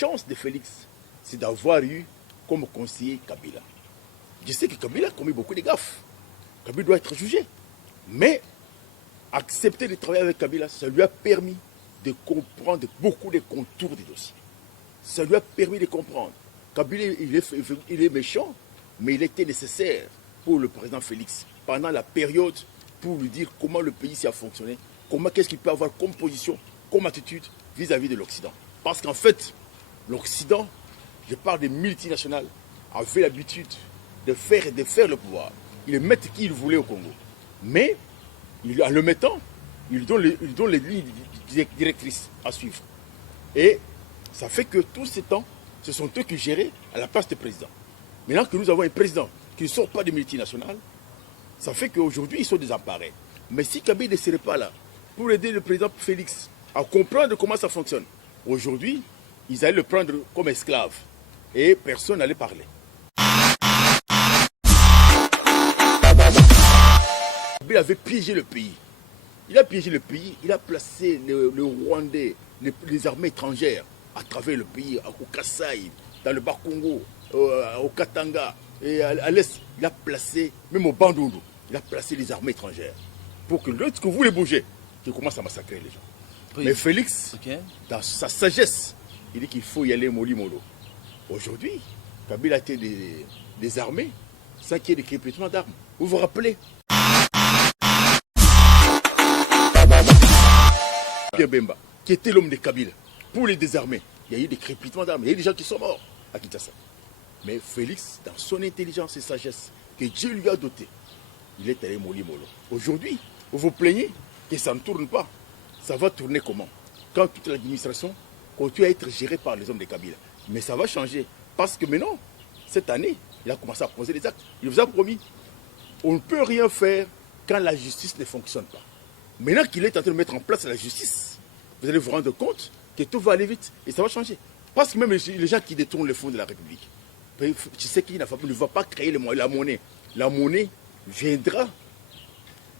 chance de Félix, c'est d'avoir eu comme conseiller Kabila. Je sais que Kabila a commis beaucoup de gaffes. Kabila doit être jugé. Mais accepter de travailler avec Kabila, ça lui a permis de comprendre beaucoup des contours des dossiers. Ça lui a permis de comprendre. Kabila, il est méchant, mais il était nécessaire pour le président Félix pendant la période pour lui dire comment le pays a fonctionné, qu'est-ce qu'il peut avoir comme position, comme attitude vis-à-vis de l'Occident. Parce qu'en fait, l'Occident, je parle des multinationales, avait l'habitude de faire et de faire le pouvoir. Ils mettent qui ils voulaient au Congo. Mais, en le mettant, ils donnent les lignes directrices à suivre. Et ça fait que tous ces temps, ce sont eux qui géraient à la place du président. Maintenant que nous avons un président qui ne sort pas des multinationales, ça fait qu'aujourd'hui, ils sont désemparés. Mais si Kabila ne serait pas là pour aider le président Félix à comprendre comment ça fonctionne, aujourd'hui, ils allaient le prendre comme esclave. Et personne n'allait parler. Kabila avait piégé le pays. Il a piégé le pays, il a placé le Rwandais, les armées étrangères à travers le pays, au Kasaï, dans le Bas-Congo, au Katanga, et à l'Est. Il a placé, même au Bandundu, il a placé les armées étrangères pour que lorsque vous les bougez, qu'ils commencent à massacrer les gens. Oui. Mais Félix, dans sa sagesse, il dit qu'il faut y aller molly-mollo. Aujourd'hui, Kabila a été désarmé sans qu'il y ait des crépitements d'armes. Vous vous rappelez Pierre Bemba, qui était l'homme de Kabila, pour les désarmer, il y a eu des crépitements d'armes, il y a eu des gens qui sont morts à Kinshasa. Mais Félix, dans son intelligence et sagesse que Dieu lui a doté, il est allé molly-mollo. Aujourd'hui, vous vous plaignez que ça ne tourne pas. Ça va tourner comment? Quand toute l'administration continue à être gérée par les hommes de Kabila. Mais ça va changer. Parce que maintenant, cette année, il a commencé à poser des actes. Il vous a promis, on ne peut rien faire quand la justice ne fonctionne pas. Maintenant qu'il est en train de mettre en place la justice, vous allez vous rendre compte que tout va aller vite et ça va changer. Parce que même les gens qui détournent les fonds de la République, tu sais qu'il ne va pas créer la monnaie. La monnaie viendra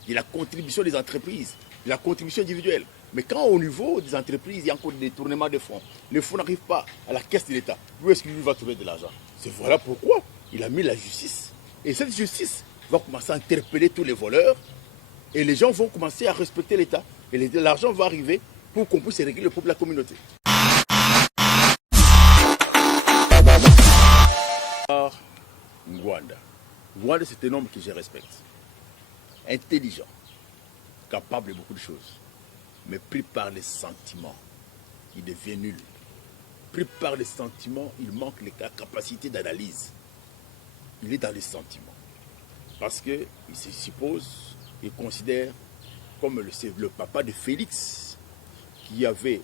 de la contribution des entreprises, de la contribution individuelle. Mais quand au niveau des entreprises, il y a encore des détournements de fonds, les fonds n'arrivent pas à la caisse de l'État, où est-ce qu'il va trouver de l'argent? C'est voilà pourquoi il a mis la justice. Et cette justice va commencer à interpeller tous les voleurs et les gens vont commencer à respecter l'État. Et l'argent va arriver pour qu'on puisse régler le problème de la communauté. Ngwanda. Ngwanda, c'est un homme que je respecte. Intelligent, capable de beaucoup de choses. Mais pris par les sentiments, il devient nul. Pris par les sentiments, il manque la capacité d'analyse. Il est dans les sentiments. Parce qu'il se suppose, il considère comme le papa de Félix, qui avait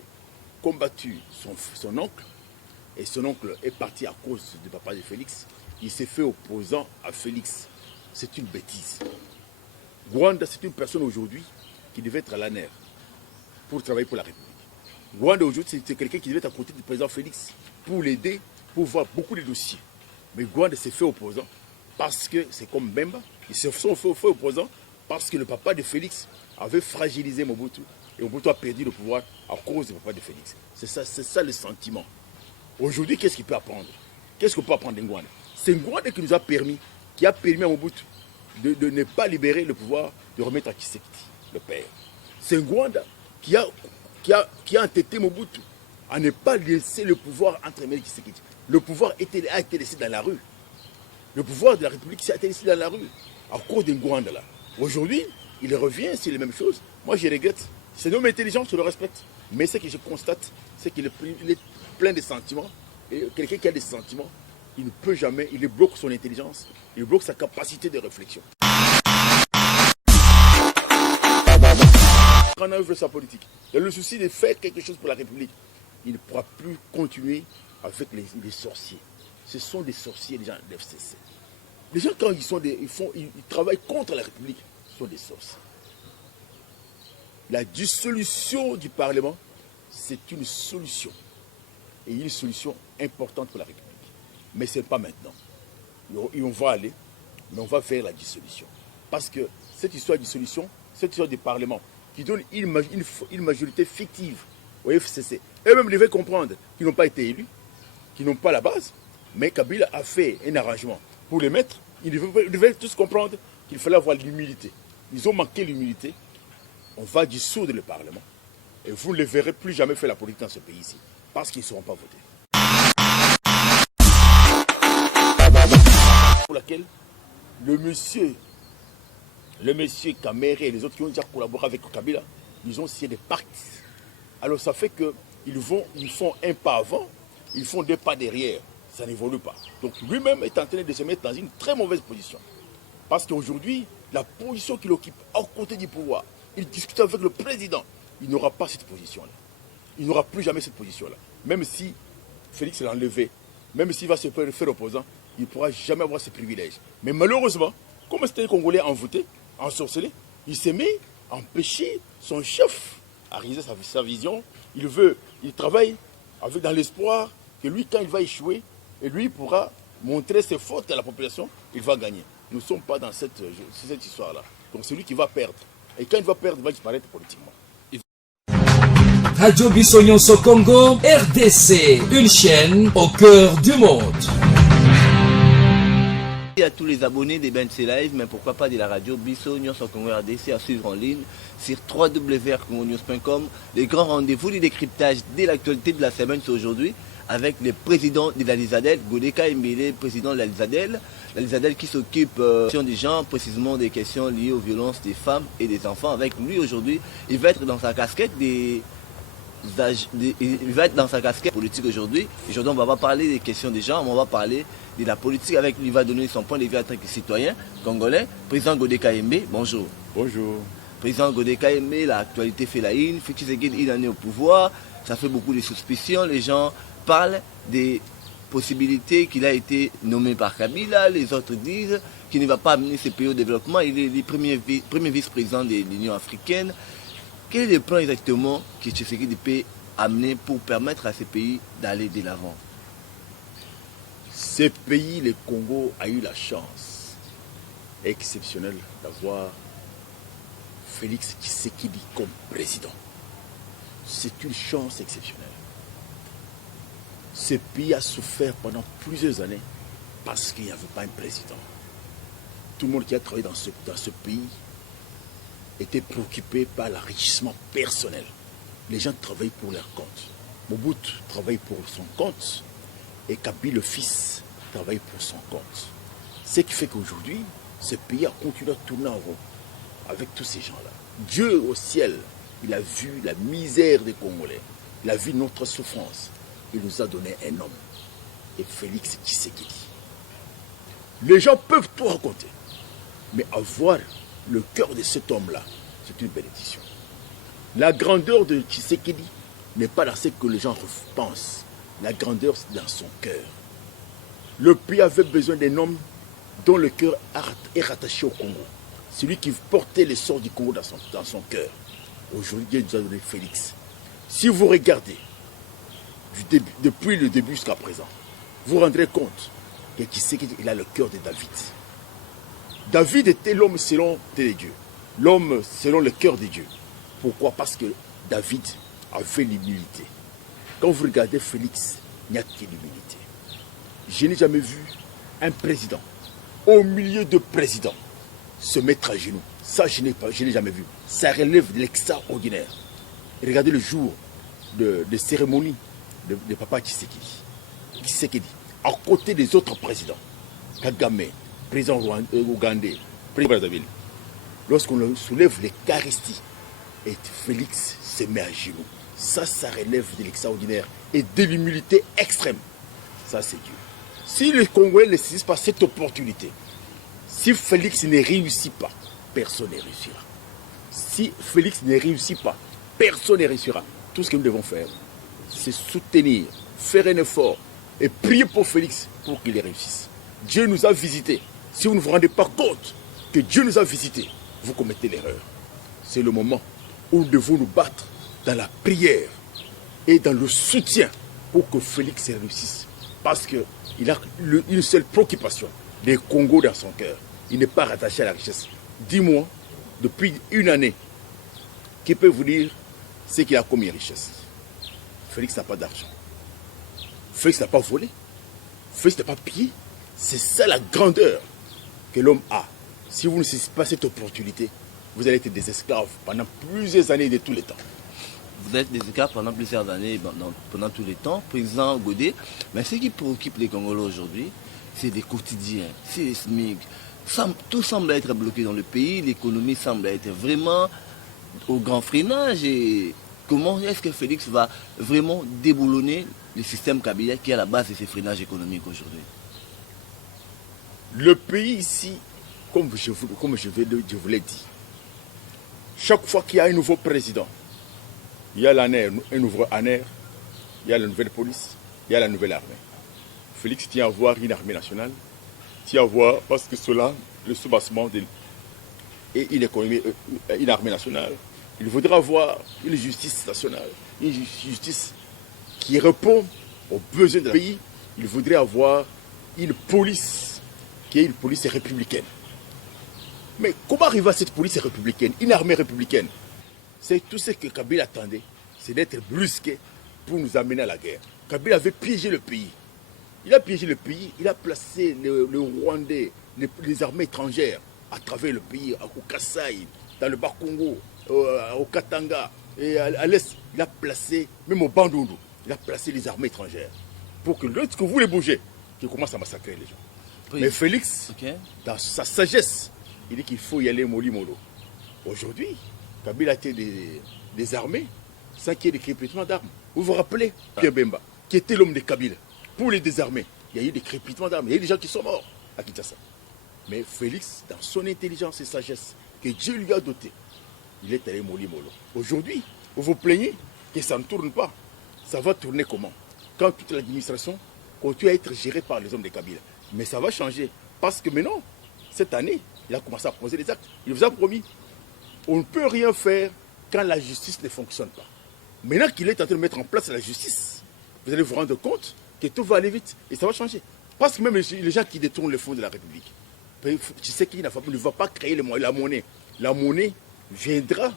combattu son oncle, et son oncle est parti à cause du papa de Félix. Il s'est fait opposant à Félix. C'est une bêtise. Ngwanda, c'est une personne aujourd'hui qui devait être à l'ANER pour travailler pour la République. Ngwanda, aujourd'hui, c'est quelqu'un qui devait être à côté du président Félix pour l'aider, pour voir beaucoup de dossiers. Mais Ngwanda s'est fait opposant parce que c'est comme Bemba. Ils se sont fait opposant parce que le papa de Félix avait fragilisé Mobutu. Et Mobutu a perdu le pouvoir à cause du papa de Félix. C'est ça le sentiment. Aujourd'hui, qu'est-ce qu'il peut apprendre? Qu'est-ce qu'on peut apprendre de Ngwanda? C'est Ngwanda qui nous a permis, qui a permis à Mobutu de ne pas libérer le pouvoir, de remettre à Tshisekedi, le père. C'est Ngwanda qui a entêté Mobutu à ne pas laisser le pouvoir entre les Tshisekedi. Le pouvoir a été laissé dans la rue. Le pouvoir de la République a été laissé dans la rue à cause de Ngwanda là. Aujourd'hui, il revient, c'est les mêmes choses. Moi, je regrette. C'est un homme intelligent, je le respecte. Mais ce que je constate, c'est qu'il est plein de sentiments. Et quelqu'un qui a des sentiments, il ne peut jamais, il bloque son intelligence, il bloque sa capacité de réflexion. Quand on œuvre sa politique, il a le souci de faire quelque chose pour la République. Il ne pourra plus continuer avec les sorciers. Ce sont des sorciers, les gens de l'FCC. Les gens, quand ils travaillent contre la République, ce sont des sorciers. La dissolution du Parlement, c'est une solution. Et une solution importante pour la République. Mais ce n'est pas maintenant. Et on va aller, mais on va faire la dissolution. Parce que cette histoire de dissolution, cette histoire du Parlement, qui donne une majorité fictive au FCC, eux-mêmes devaient comprendre qu'ils n'ont pas été élus. qui n'ont pas la base, mais Kabila a fait un arrangement pour les mettre. Ils devaient tous comprendre qu'il fallait avoir l'humilité. Ils ont manqué l'humilité. On va dissoudre le Parlement. Et vous ne les verrez plus jamais faire la politique dans ce pays-ci, parce qu'ils ne seront pas votés. Pour laquelle le monsieur Kamere et les autres qui ont déjà collaboré avec Kabila, ils ont signé des pactes. Alors ça fait qu'ils font un pas avant, ils font deux pas derrière. Ça n'évolue pas. Donc lui-même est en train de se mettre dans une très mauvaise position. Parce qu'aujourd'hui, la position qu'il occupe à côté du pouvoir, il discute avec le président, il n'aura pas cette position-là. Il n'aura plus jamais cette position-là. Même si Félix l'a enlevé, même s'il va se faire opposant, il ne pourra jamais avoir ces privilèges. Mais malheureusement, comme c'était un Congolais envoûté, ensorcelé, il s'est mis à empêcher son chef à réaliser sa vision. Il travaille dans l'espoir que lui, quand il va échouer, et lui pourra montrer ses fautes à la population, il va gagner. Nous ne sommes pas dans cette histoire-là. Donc c'est lui qui va perdre. Et quand il va perdre, il va disparaître politiquement. Radio Bisso Nyonso Congo, RDC, une chaîne au cœur du monde. Merci à tous les abonnés des BNC Live, mais pourquoi pas de la radio Bisso Nyonso Congo RDC à suivre en ligne sur www.congonews.com. Les grands rendez-vous du décryptage de l'actualité de la semaine, c'est aujourd'hui avec le président de l'Alizadel, Godeka Embele, président de l'Alizadel. L'Alizadel qui s'occupe des gens, précisément des questions liées aux violences des femmes et des enfants. Avec lui aujourd'hui, il va être dans sa casquette il va être dans sa casquette politique aujourd'hui. Aujourd'hui, on va pas parler des questions des gens, mais on va parler de la politique. Avec lui, il va donner son point de vue en tant que citoyen congolais. Président Godeka Embele, bonjour. Bonjour. Président Godeka Embele, l'actualité fait la une. Félix Tshisekedi, il en est au pouvoir. Ça fait beaucoup de suspicions. Les gens parlent des possibilités qu'il a été nommé par Kabila. Les autres disent qu'il ne va pas amener ce pays au développement. Il est le premier vice-président de l'Union africaine. Quel est le plan exactement que Tshisekedi peut amener pour permettre à ce pays d'aller de l'avant? Ce pays, le Congo, a eu la chance exceptionnelle d'avoir Félix Tshisekedi comme président. C'est une chance exceptionnelle. Ce pays a souffert pendant plusieurs années parce qu'il n'y avait pas un président. Tout le monde qui a travaillé dans ce pays était préoccupé par l'enrichissement personnel. Les gens travaillent pour leur compte. Mobutu travaille pour son compte et Kabila, le fils, travaille pour son compte. Ce qui fait qu'aujourd'hui, ce pays a continué à tourner en rond avec tous ces gens-là. Dieu au ciel, il a vu la misère des Congolais. Il a vu notre souffrance. Il nous a donné un homme. Et Félix Tshisekedi. Les gens peuvent tout raconter. Mais avoir le cœur de cet homme-là, c'est une bénédiction. La grandeur de Tshisekedi n'est pas dans ce que les gens pensent. La grandeur, c'est dans son cœur. Le pays avait besoin d'un homme dont le cœur est rattaché au Congo. Celui qui portait les sorts du Congo dans son cœur. Aujourd'hui, Dieu nous a donné Félix. Si vous regardez, depuis le début jusqu'à présent, vous vous rendrez compte que Tshisekedi, il a le cœur de David. David était l'homme selon les dieux. L'homme selon le cœur des dieux. Pourquoi? Parce que David avait l'humilité. Quand vous regardez Félix, il n'y a que l'humilité. Je n'ai jamais vu un président, au milieu de présidents, se mettre à genoux. Ça, je n'ai jamais vu. Ça relève de l'extraordinaire. Regardez le jour de cérémonie de Papa Tshisekedi, à côté des autres présidents. Kagame, président ougandais, président Brazzaville. Lorsqu'on soulève l'Eucharistie, et Félix se met à genoux. Ça relève de l'extraordinaire et de l'humilité extrême. Ça, c'est Dieu. Si les Congolais ne saisissent pas cette opportunité, si Félix ne réussit pas, personne ne réussira. Si Félix ne réussit pas, personne ne réussira. Tout ce que nous devons faire, c'est soutenir, faire un effort et prier pour Félix pour qu'il réussisse. Dieu nous a visités. Si vous ne vous rendez pas compte que Dieu nous a visités, vous commettez l'erreur. C'est le moment où nous devons nous battre dans la prière et dans le soutien pour que Félix réussisse. Parce qu'il a une seule préoccupation, les Congos dans son cœur. Il n'est pas rattaché à la richesse. Dis-moi, depuis une année, qui peut vous dire ce qu'il a comme richesse? Félix n'a pas d'argent. Félix n'a pas volé. Félix n'a pas pillé. C'est ça la grandeur que l'homme a. Si vous ne saisissez pas cette opportunité, vous allez être des esclaves pendant plusieurs années de tous les temps. Vous êtes des esclaves pendant plusieurs années, pendant tous les temps. Président Godé, mais ce qui préoccupe les Congolais aujourd'hui, c'est des quotidiens, c'est les SMIC. Tout semble être bloqué dans le pays, l'économie semble être vraiment au grand freinage. Et comment est-ce que Félix va vraiment déboulonner le système Kabila qui est à la base de ces freinages économiques aujourd'hui? Le pays ici, comme je vous l'ai dit, chaque fois qu'il y a un nouveau président, il y a un nouveau ANER, il y a la nouvelle police, il y a la nouvelle armée. Félix tient à avoir une armée nationale, tient à avoir, parce que cela, le soubassement et une armée nationale, il voudra avoir une justice nationale, une justice qui répond aux besoins du pays. Il voudrait avoir une police qui est une police républicaine. Mais comment arriver à cette police républicaine, une armée républicaine? C'est tout ce que Kabila attendait, c'est d'être brusqué pour nous amener à la guerre. Kabila avait piégé le pays. Il a piégé le pays, il a placé le Rwandais, les armées étrangères à travers le pays, au Kasaï, dans le Bas-Congo, au Katanga, et à l'Est. Il a placé, même au Bandundu, il a placé les armées étrangères pour que lorsque vous les bougez, qu'ils commencent à massacrer les gens. Oui. Mais Félix, dans sa sagesse, il dit qu'il faut y aller mollo. Aujourd'hui, Kabila a été désarmé sans qu'il y ait des crépitements d'armes. Vous vous rappelez Pierre Bemba, qui était l'homme de Kabila, pour les désarmer, il y a eu des crépitements d'armes, il y a eu des gens qui sont morts à Kinshasa. Mais Félix, dans son intelligence et sagesse que Dieu lui a doté, il est allé mollo. Aujourd'hui, vous vous plaignez que ça ne tourne pas. Ça va tourner comment? Quand toute l'administration continue à être gérée par les hommes de Kabila. Mais ça va changer. Parce que maintenant, cette année, il a commencé à poser les actes. Il vous a promis. On ne peut rien faire quand la justice ne fonctionne pas. Maintenant qu'il est en train de mettre en place la justice, vous allez vous rendre compte que tout va aller vite et ça va changer. Parce que même les gens qui détournent les fonds de la République, tu sais qu'il ne va pas créer la monnaie. La monnaie viendra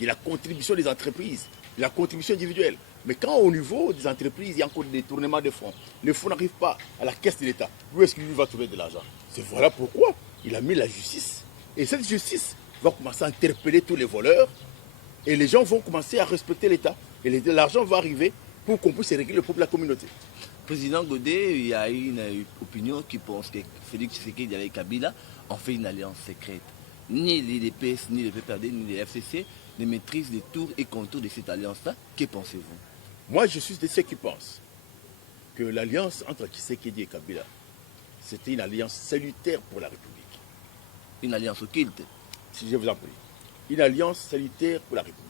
de la contribution des entreprises, de la contribution individuelle. Mais quand au niveau des entreprises, il y a encore des détournements de fonds, les fonds n'arrivent pas à la caisse de l'État, où est-ce qu'il va trouver de l'argent? C'est voilà pourquoi il a mis la justice. Et cette justice va commencer à interpeller tous les voleurs et les gens vont commencer à respecter l'État. Et l'argent va arriver pour qu'on puisse régler le problème de la communauté. Président Godé, il y a une opinion qui pense que Félix Tshisekedi avec Kabila ont fait une alliance secrète. Ni l'IDPS, ni le PPRD, ni le FCC ne maîtrisent les tours et contours de cette alliance-là. Que pensez-vous? Moi, je suis de ceux qui pensent que l'alliance entre Tshisekedi et Kabila, c'était une alliance salutaire pour la République. Une alliance occulte? Si je vous en prie. Une alliance salutaire pour la République.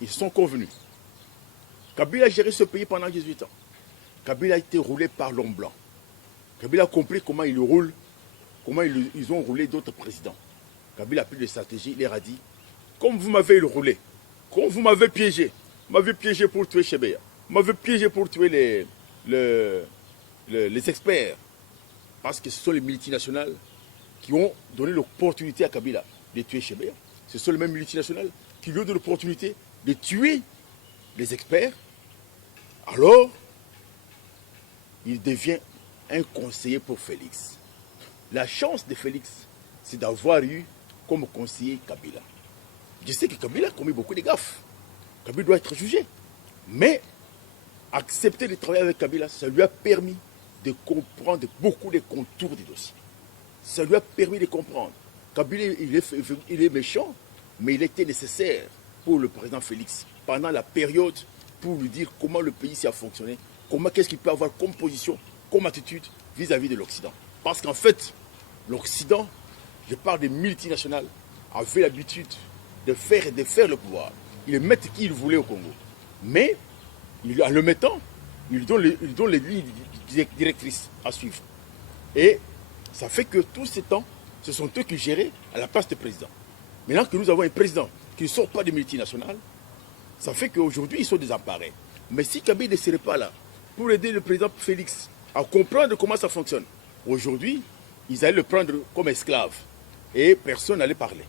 Ils sont convenus. Kabila a géré ce pays pendant 18 ans. Kabila a été roulé par l'homme blanc. Kabila a compris comment il roule, comment ils ont roulé d'autres présidents. Kabila a pris des stratégies, il leur a dit, comme vous m'avez roulé, comme vous m'avez piégé pour tuer Chebeya, vous m'avez piégé pour tuer les experts, parce que ce sont les multinationales qui ont donné l'opportunité à Kabila de tuer Chebeya. Ce sont les mêmes multinationales qui lui ont donné l'opportunité de tuer les experts. Alors, il devient un conseiller pour Félix. La chance de Félix, c'est d'avoir eu comme conseiller Kabila. Je sais que Kabila a commis beaucoup de gaffes. Kabila doit être jugé. Mais accepter de travailler avec Kabila, ça lui a permis de comprendre beaucoup des contours des dossiers. Ça lui a permis de comprendre. Kabila, il est méchant, mais il était nécessaire pour le président Félix pendant la période pour lui dire comment le pays s'y a fonctionné, qu'est-ce qu'il peut avoir comme position, comme attitude vis-à-vis de l'Occident. Parce qu'en fait, l'Occident, je parle des multinationales, avait l'habitude de faire le pouvoir. Ils mettent qui ils voulaient au Congo. Mais, en le mettant, ils donnent les lignes directrices à suivre. Et ça fait que tous ces temps, ce sont eux qui géraient à la place du président. Maintenant que nous avons un président qui ne sort pas des multinationales, ça fait qu'aujourd'hui, ils sont désemparés. Mais si Kabila ne serait pas là pour aider le président Félix à comprendre comment ça fonctionne, aujourd'hui, ils allaient le prendre comme esclave. Et personne n'allait parler.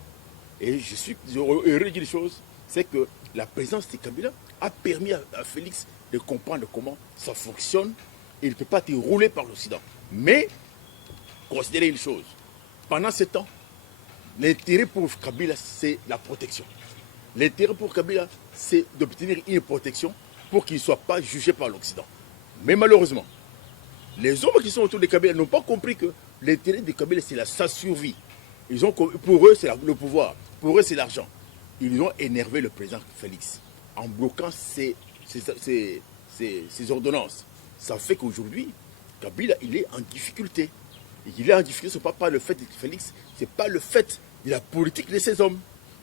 Et je suis heureux de dire une chose, c'est que la présence de Kabila a permis à Félix de comprendre comment ça fonctionne. Il ne peut pas être roulé par l'Occident. Mais, considérez une chose. Pendant ce temps, l'intérêt pour Kabila, c'est la protection. L'intérêt pour Kabila, c'est d'obtenir une protection pour qu'il ne soit pas jugé par l'Occident. Mais malheureusement, les hommes qui sont autour de Kabila n'ont pas compris que l'intérêt de Kabila, c'est sa survie. Pour eux, c'est le pouvoir. Pour eux, c'est l'argent. Ils ont énervé le président Félix en bloquant ses ordonnances. Ça fait qu'aujourd'hui, Kabila, il est en difficulté. Et il est en difficulté, ce n'est pas le fait de Félix, ce n'est pas le fait de la politique de ces hommes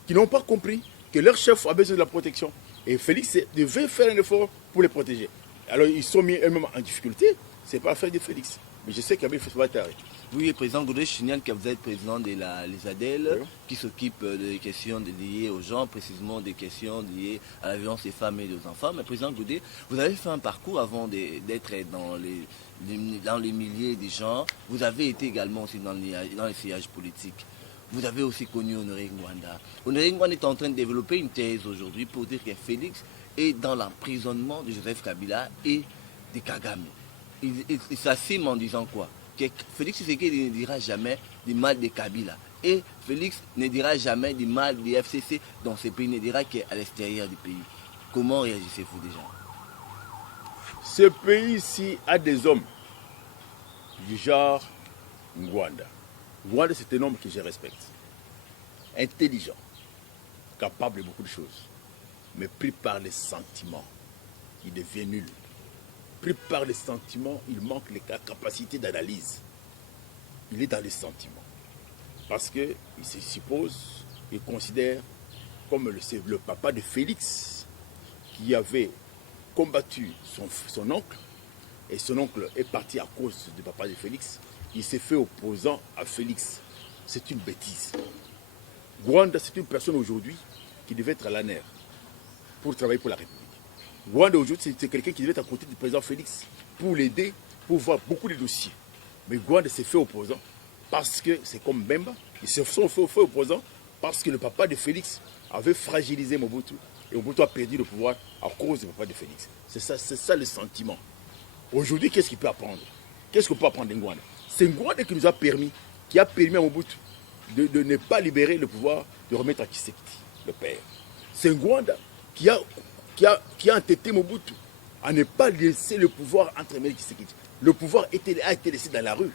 qui n'ont pas compris que leur chef a besoin de la protection. Et Félix devait faire un effort pour les protéger. Alors ils sont mis eux-mêmes en difficulté, ce n'est pas l'affaire de Félix. Mais je sais qu'il va être arrêté. Oui, président Godé, je signale que vous êtes président de l'ISADEL, Oui. qui s'occupe des questions liées aux gens, précisément des questions liées à la violence des femmes et des enfants. Mais président Godé, vous avez fait un parcours avant d'être dans les milliers des gens. Vous avez été également aussi dans les sillages politiques. Vous avez aussi connu Honoré Ngwanda. Honoré Ngwanda est en train de développer une thèse aujourd'hui pour dire que Félix est dans l'emprisonnement de Joseph Kabila et de Kagame. Il s'assime en disant quoi? Que Félix Tshisekedi ne dira jamais du mal de Kabila. Et Félix ne dira jamais du mal du FCC dans ce pays, ne dira qu'à l'extérieur du pays. Comment réagissez-vous déjà? Ce pays-ci a des hommes du genre Ngwanda. Ngwanda, c'est un homme que je respecte. Intelligent, capable de beaucoup de choses. Mais pris par les sentiments, il devient nul. Pris par les sentiments, il manque la capacité d'analyse. Il est dans les sentiments. Parce qu'il se suppose, il considère comme le papa de Félix, qui avait combattu son oncle, et son oncle est parti à cause du papa de Félix. Il s'est fait opposant à Félix. C'est une bêtise. Gwanda, c'est une personne aujourd'hui qui devait être à l'ANER pour travailler pour la République. Gwanda aujourd'hui, c'est quelqu'un qui devait être à côté du président Félix pour l'aider, pour voir beaucoup de dossiers. Mais Gwanda s'est fait opposant parce que c'est comme Bemba. Ils se sont fait opposant parce que le papa de Félix avait fragilisé Mobutu. Et Mobutu a perdu le pouvoir à cause du papa de Félix. C'est ça le sentiment. Aujourd'hui, qu'est-ce qu'il peut apprendre? Qu'est-ce qu'on peut apprendre de Ngwanda? C'est Ngwanda qui nous a permis, qui a permis à Mobutu de ne pas libérer le pouvoir, de remettre à Tshisekedi, le père. C'est Ngwanda qui a entêté Mobutu à ne pas laisser le pouvoir entre les mains de Tshisekedi. Le pouvoir a été laissé dans la rue.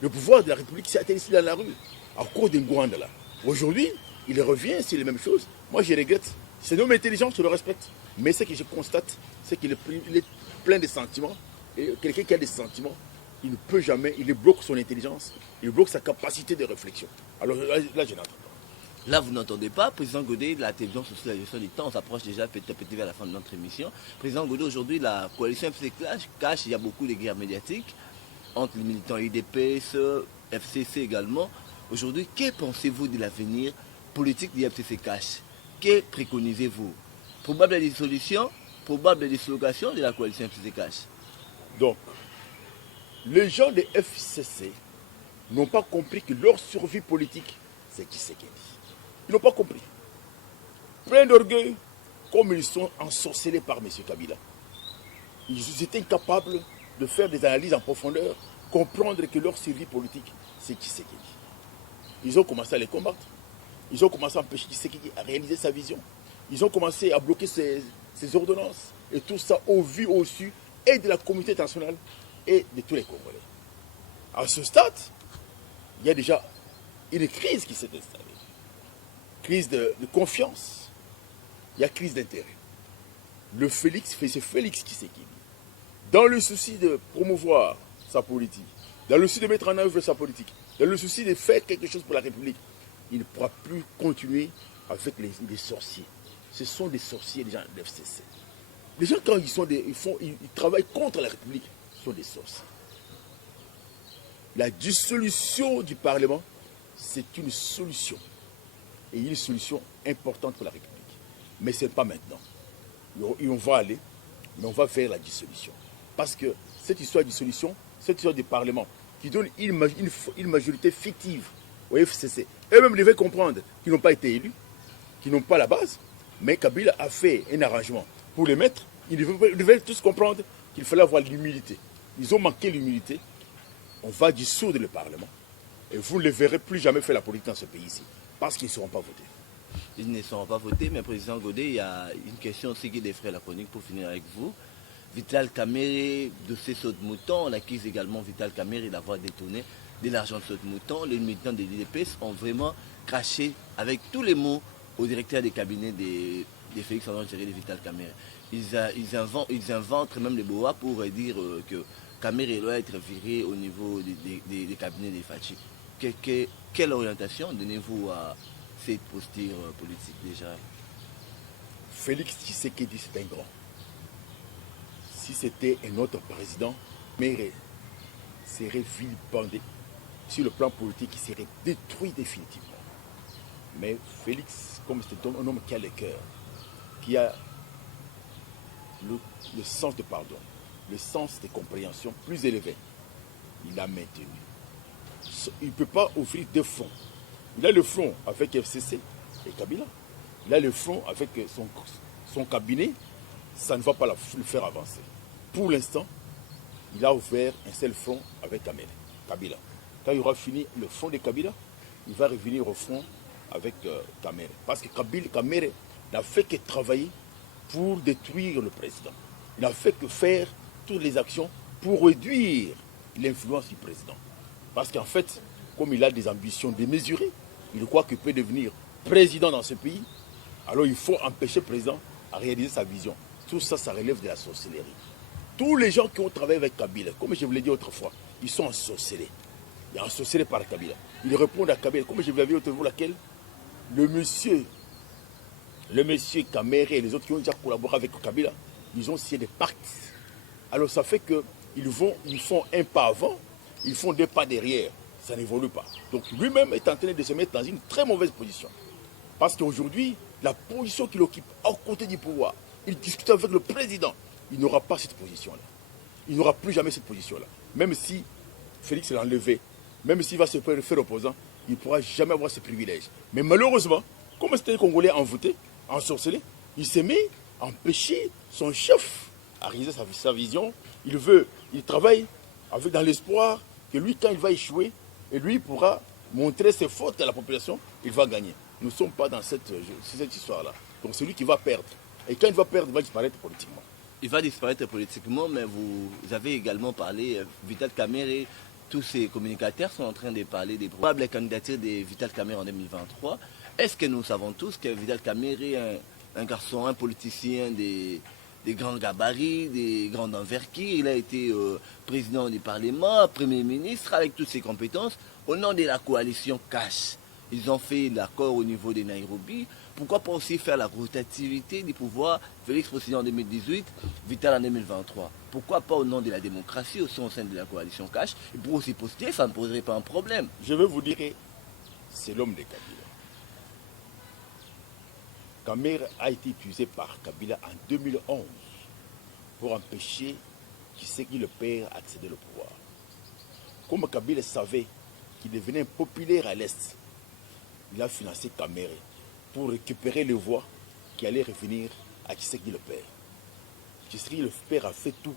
Le pouvoir de la République a été laissé dans la rue à cause de Ngwanda là. Aujourd'hui, il revient, c'est les mêmes choses. Moi, je regrette. C'est un homme intelligent, je le respecte. Mais ce que je constate, c'est qu'il est plein de sentiments. Et quelqu'un qui a des sentiments, il ne peut jamais, il bloque son intelligence, il bloque sa capacité de réflexion. Alors là je n'entends pas. Là, vous n'entendez pas, président Godé, la télévision sur la gestion du temps, on s'approche déjà petit à petit vers la fin de notre émission. Président Godé, aujourd'hui, la coalition FCC cache, il y a beaucoup de guerres médiatiques entre les militants IDPS, FCC également. Aujourd'hui, que pensez-vous de l'avenir politique du FCC cache? Que préconisez-vous? Probable dissolution, probable dislocation de la coalition FCC cache? Donc, les gens de FCC n'ont pas compris que leur survie politique, c'est Tshisekedi. Ils n'ont pas compris. Plein d'orgueil, comme ils sont ensorcelés par M. Kabila. Ils étaient incapables de faire des analyses en profondeur, comprendre que leur survie politique, c'est Tshisekedi. Ils ont commencé à les combattre. Ils ont commencé à empêcher Tshisekedi à réaliser sa vision. Ils ont commencé à bloquer ses ordonnances. Et tout ça au vu, au su, et de la communauté internationale, et de tous les Congolais. À ce stade, il y a déjà une crise qui s'est installée. Crise de confiance. Il y a crise d'intérêt. C'est Félix Tshisekedi. Dans le souci de promouvoir sa politique, dans le souci de mettre en œuvre sa politique, dans le souci de faire quelque chose pour la République, il ne pourra plus continuer avec les sorciers. Ce sont des sorciers, les gens de l'FCC. Les gens, quand ils travaillent contre la République, sont des sorciers. La dissolution du Parlement, c'est une solution. Et une solution importante pour la République. Mais ce n'est pas maintenant. Et on va aller, mais on va faire la dissolution. Parce que cette histoire de dissolution, cette histoire du Parlement, qui donne une majorité fictive au FCC, eux-mêmes devaient comprendre qu'ils n'ont pas été élus, qu'ils n'ont pas la base, mais Kabila a fait un arrangement pour les mettre Ils devaient tous comprendre qu'il fallait avoir l'humilité. Ils ont manqué l'humilité. On va dissoudre le Parlement. Et vous ne les verrez plus jamais faire la politique dans ce pays-ci. Parce qu'ils ne seront pas votés. Ils ne seront pas votés, mais Président Godé, il y a une question aussi qui défraie la chronique pour finir avec vous. Vital Kamerhe de ces sauts de mouton, on accuse également Vital Kamerhe d'avoir détourné de l'argent de sauts de mouton. Les militants de l'IDPS ont vraiment craché avec tous les mots au directeur des cabinets des Félix Antoine Tshisekedi de Vital Kamerhe. Ils inventent même les boas pour dire que Kamerhe doit être viré au niveau des cabinets des Fachi. Quelle orientation donnez-vous à cette posture politique déjà? Félix Tshisekedi, c'est un grand. Si c'était un autre président, Kamerhe serait vilipendé. Sur le plan politique, il serait détruit définitivement. Mais Félix, comme c'est un homme qui a le cœur, qui a le sens de pardon, le sens de compréhension plus élevé, il a maintenu. Il ne peut pas offrir deux fronts. Il a le front avec FCC et Kabila. Il a le front avec son cabinet. Ça ne va pas le faire avancer. Pour l'instant, il a ouvert un seul front avec Kabila. Quand il aura fini le front de Kabila, il va revenir au front avec Kamerhe. Parce que Kamerhe n'a fait que travailler pour détruire le président. Il n'a fait que faire toutes les actions pour réduire l'influence du président. Parce qu'en fait, comme il a des ambitions démesurées, il croit qu'il peut devenir président dans ce pays, alors il faut empêcher le président à réaliser sa vision. Tout ça, ça relève de la sorcellerie. Tous les gens qui ont travaillé avec Kabila, comme je vous l'ai dit autrefois, ils sont ensorcelés. Ils sont ensorcelés par Kabila. Ils répondent à Kabila, comme je vous l'avais dit autrefois, laquelle le monsieur Kamerhe et les autres qui ont déjà collaboré avec Kabila, ils ont signé des pactes. Alors ça fait qu'ils font un pas avant, ils font deux pas derrière. Ça n'évolue pas. Donc lui-même est en train de se mettre dans une très mauvaise position. Parce qu'aujourd'hui, la position qu'il occupe à côté du pouvoir, il discute avec le président, il n'aura pas cette position-là. Il n'aura plus jamais cette position-là. Même si Félix l'a enlevé, même s'il va se faire opposant, il ne pourra jamais avoir ce privilège. Mais malheureusement, comme c'était un Congolais envoûté, ensorcelé, il s'est mis à empêcher son chef à réaliser sa vision. Il travaille dans l'espoir que lui, quand il va échouer, et lui pourra montrer ses fautes à la population, il va gagner. Nous ne sommes pas dans cette histoire-là. Donc c'est lui qui va perdre. Et quand il va perdre, il va disparaître politiquement. Il va disparaître politiquement, mais vous avez également parlé, Vital Kamerhe, tous ces communicateurs sont en train de parler des probables candidatures de Vital Kamerhe en 2023. Est-ce que nous savons tous que Vital Kamerhe est un garçon, un politicien des grands gabarits, des grandes envergures? Il a été président du Parlement, Premier ministre, avec toutes ses compétences, au nom de la coalition Cash. Ils ont fait l'accord au niveau de Nairobi. Pourquoi pas aussi faire la rotativité du pouvoir, Félix président en 2018, Vital en 2023? Pourquoi pas au nom de la démocratie au sein de la coalition Cash? Et pour aussi poster, ça ne poserait pas un problème. Je veux vous dire que c'est l'homme de Kabila. Kamerhe a été utilisé par Kabila en 2011 pour empêcher Tshisekedi le père accéder au pouvoir. Comme Kabila savait qu'il devenait populaire à l'Est, il a financé Kamerhe pour récupérer les voix qui allaient revenir à Tshisekedi le père. Tshisekedi le père a fait tout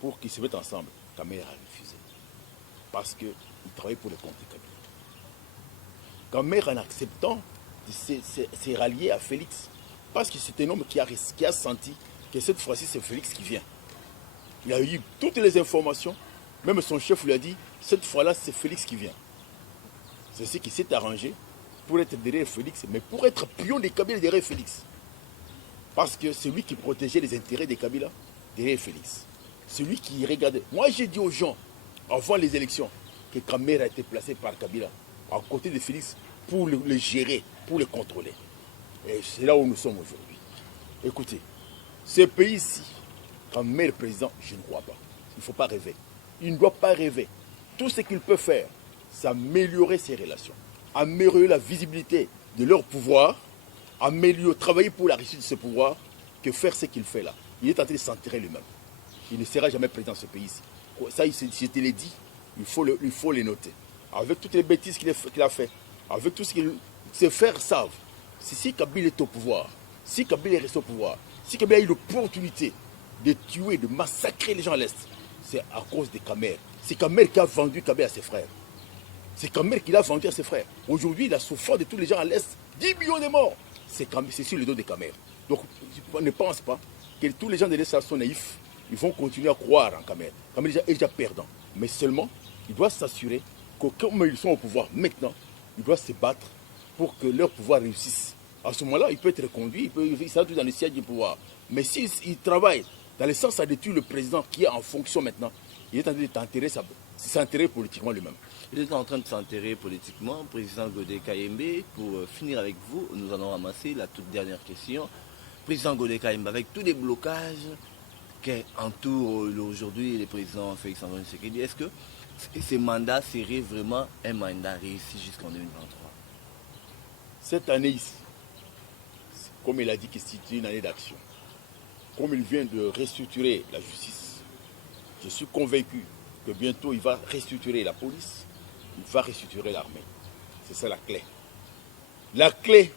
pour qu'ils se mettent ensemble. Kamerhe a refusé. Parce qu'il travaillait pour le compte de Kabila. Kamerhe, en acceptant, s'est rallié à Félix. Parce que c'est un homme qui a senti que cette fois-ci, c'est Félix qui vient. Il a eu toutes les informations. Même son chef lui a dit, cette fois-là, c'est Félix qui vient. C'est ce qui s'est arrangé pour être derrière Félix, mais pour être pion des Kabila derrière Félix. Parce que c'est lui qui protégeait les intérêts des Kabila derrière Félix. C'est lui qui regardait. Moi, j'ai dit aux gens, avant les élections, que Kamerhe a été placé par Kabila à côté de Félix pour le gérer, pour le contrôler. Et c'est là où nous sommes aujourd'hui. Écoutez, ce pays-ci, Kamerhe président, je ne crois pas. Il ne faut pas rêver. Il ne doit pas rêver. Tout ce qu'il peut faire, c'est améliorer ses relations, améliorer la visibilité de leur pouvoir, travailler pour la réussite de ce pouvoir, que faire ce qu'il fait là. Il est en train de s'enterrer lui-même. Il ne sera jamais président de ce pays-ci. Ça, je te l'ai dit, il faut les noter. Avec toutes les bêtises qu'il a fait, avec tout ce qu'il ses frères savent, si Kabila est au pouvoir, si Kabila est resté au pouvoir, si Kabila a eu l'opportunité de tuer, de massacrer les gens à l'Est, c'est à cause des Khmers. C'est Khmer qui a vendu Kabé à ses frères. C'est Khmer qui l'a vendu à ses frères. Aujourd'hui, la souffrance de tous les gens à l'Est, 10 millions de morts, c'est sur le dos des Khmer. Donc, ne pense pas que tous les gens de l'Est sont naïfs. Ils vont continuer à croire en Khmer. Khmer est déjà perdant. Mais seulement, ils doivent s'assurer que comme ils sont au pouvoir maintenant, ils doivent se battre pour que leur pouvoir réussisse. À ce moment-là, il peut être reconduit, il sera tout dans le siège du pouvoir. Mais s'il travaille dans le sens à détruire le président qui est en fonction maintenant, il est en train de s'enterrer politiquement lui-même. Il est en train de s'enterrer politiquement. Président Godé Kayembe, pour finir avec vous, nous allons ramasser la toute dernière question. Président Godé Kayembe, avec tous les blocages qui entourent aujourd'hui le président Félix Antoine Tshisekedi, est-ce que ce mandat serait vraiment un mandat réussi jusqu'en 2023? Cette année ici, comme il a dit que c'est une année d'action, comme il vient de restructurer la justice, je suis convaincu que bientôt il va restructurer la police, il va restructurer l'armée. C'est ça la clé. La clé,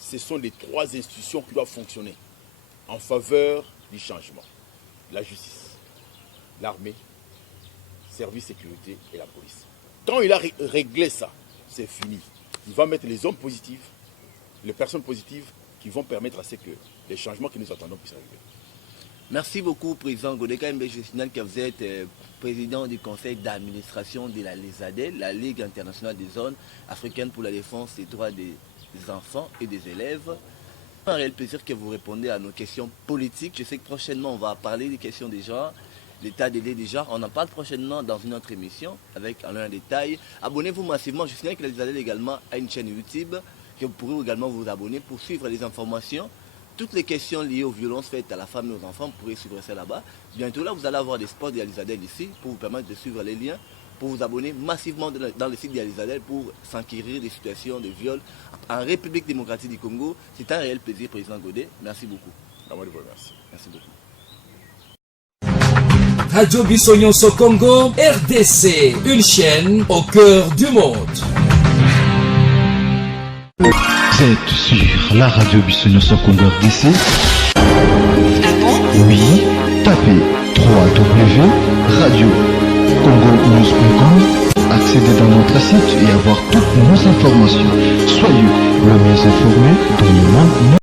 ce sont les 3 institutions qui doivent fonctionner en faveur du changement. La justice, l'armée, service sécurité et la police. Quand il a réglé ça, c'est fini. Il va mettre les hommes positifs, les personnes positives qui vont permettre à ce que les changements que nous attendons puissent arriver. Merci beaucoup, Président Godé Kayembe. Je signale que vous êtes président du conseil d'administration de la LESADEL, la Ligue internationale des zones africaines pour la défense des droits des enfants et des élèves. C'est un réel plaisir que vous répondez à nos questions politiques. Je sais que prochainement, on va parler des questions des genres, l'état des genres. On en parle prochainement dans une autre émission avec un détail. Abonnez-vous massivement. Je signale que la LESADEL également a une chaîne YouTube que vous pourrez également vous abonner pour suivre les informations. Toutes les questions liées aux violences faites à la femme et aux enfants, vous pourrez suivre ça là-bas. Bientôt là, vous allez avoir des spots de la LESADEL ici pour vous permettre de suivre les liens, pour vous abonner massivement dans le site de la LESADEL pour s'enquérir des situations de viol en République démocratique du Congo. C'est un réel plaisir, Président Godé. Merci beaucoup. Merci. Merci beaucoup. Radio Bissonyonso Congo, RDC, une chaîne au cœur du monde. Vous êtes sur la radio Bissonyonso Congo RDC. Oui, tapez www.radiocongonews.com, accédez dans notre site et avoir toutes nos informations. Soyez le mieux informés dans le monde.